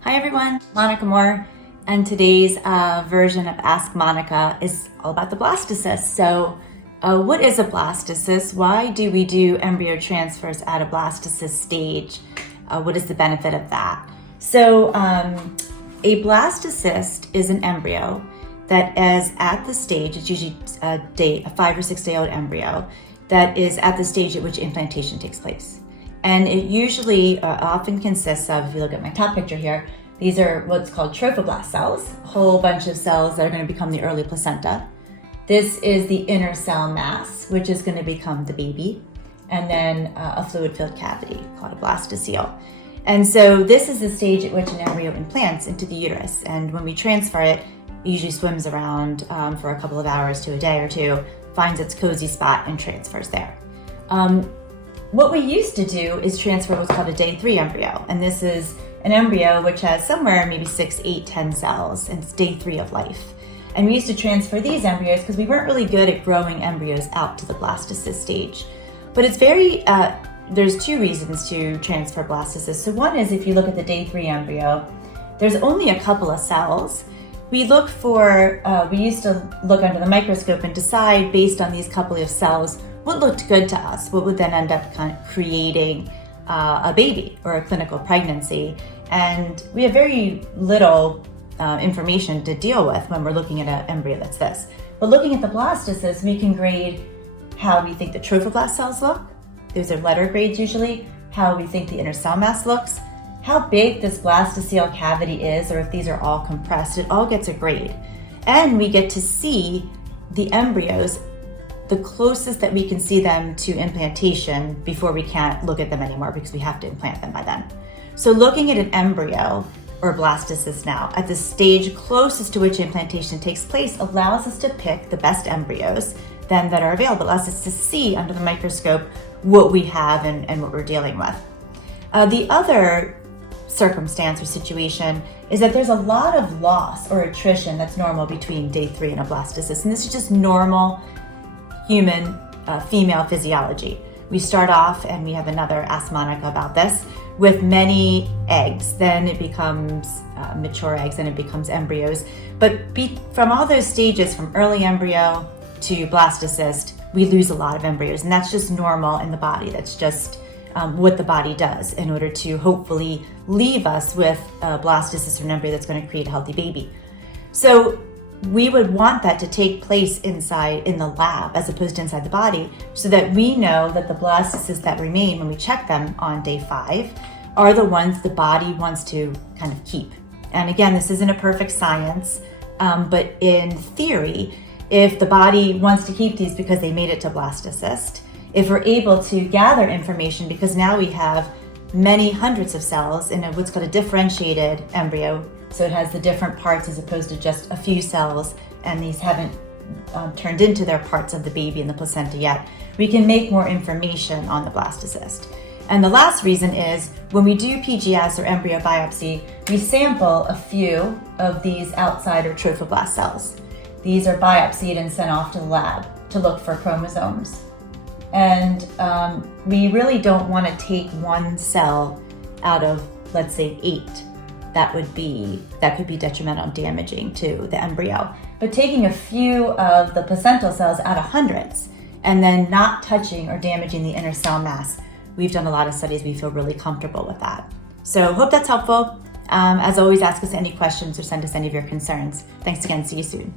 Hi everyone, Monica Moore, and today's version of Ask Monica is all about the blastocyst. So what is a blastocyst? Why do we do embryo transfers at a blastocyst stage? What is the benefit of that? So a blastocyst is an embryo that is at the stage, it's usually a 5 or 6 day old embryo, that is at the stage at which implantation takes place. And it usually often consists of, if you look at my top picture here, these are what's called trophoblast cells, a whole bunch of cells that are going to become the early placenta. This is the inner cell mass, which is going to become the baby, and then a fluid-filled cavity called a blastocele. And so this is the stage at which an embryo implants into the uterus. And when we transfer it, it usually swims around for a couple of hours to a day or two, finds its cozy spot and transfers there. What we used to do is transfer what's called a day 3 embryo. And this is an embryo which has somewhere maybe 6, 8, 10 cells, and it's day 3 of life. And we used to transfer these embryos because we weren't really good at growing embryos out to the blastocyst stage. But it's there's 2 reasons to transfer blastocysts. So one is, if you look at the day 3 embryo, there's only a couple of cells. We used to look under the microscope and decide based on these couple of cells what looked good to us, what would then end up kind of creating a baby or a clinical pregnancy. And we have very little information to deal with when we're looking at an embryo that's this. But looking at the blastocyst, we can grade how we think the trophoblast cells look. Those are letter grades usually. How we think the inner cell mass looks. How big this blastocele cavity is, or if these are all compressed, it all gets a grade. And we get to see the embryos the closest that we can see them to implantation before we can't look at them anymore because we have to implant them by then. So looking at an embryo or blastocyst now at the stage closest to which implantation takes place allows us to pick the best embryos then that are available, allows us to see under the microscope what we have and what we're dealing with. The other circumstance or situation is that there's a lot of loss or attrition that's normal between day 3 and a blastocyst, and this is just normal human female physiology. We start off, and we have another Ask Monica about this, with many eggs, then it becomes mature eggs, then it becomes embryos. But from all those stages, from early embryo to blastocyst, we lose a lot of embryos, and that's just normal in the body. That's just what the body does in order to hopefully leave us with a blastocyst or an embryo that's going to create a healthy baby. So we would want that to take place inside in the lab as opposed to inside the body, so that we know that the blastocysts that remain when we check them on day 5 are the ones the body wants to kind of keep. And again, this isn't a perfect science, but in theory, if the body wants to keep these because they made it to blastocyst, if we're able to gather information, because now we have many hundreds of cells in what's called a differentiated embryo, so it has the different parts as opposed to just a few cells, and these haven't turned into their parts of the baby in the placenta yet, we can make more information on the blastocyst. And the last reason is, when we do PGS or embryo biopsy, we sample a few of these outside or trophoblast cells. These are biopsied and sent off to the lab to look for chromosomes. And we really don't want to take one cell out of, let's say, 8. That could be detrimental and damaging to the embryo. But taking a few of the placental cells out of hundreds and then not touching or damaging the inner cell mass, we've done a lot of studies. We feel really comfortable with that. So hope that's helpful. As always, ask us any questions or send us any of your concerns. Thanks again. See you soon.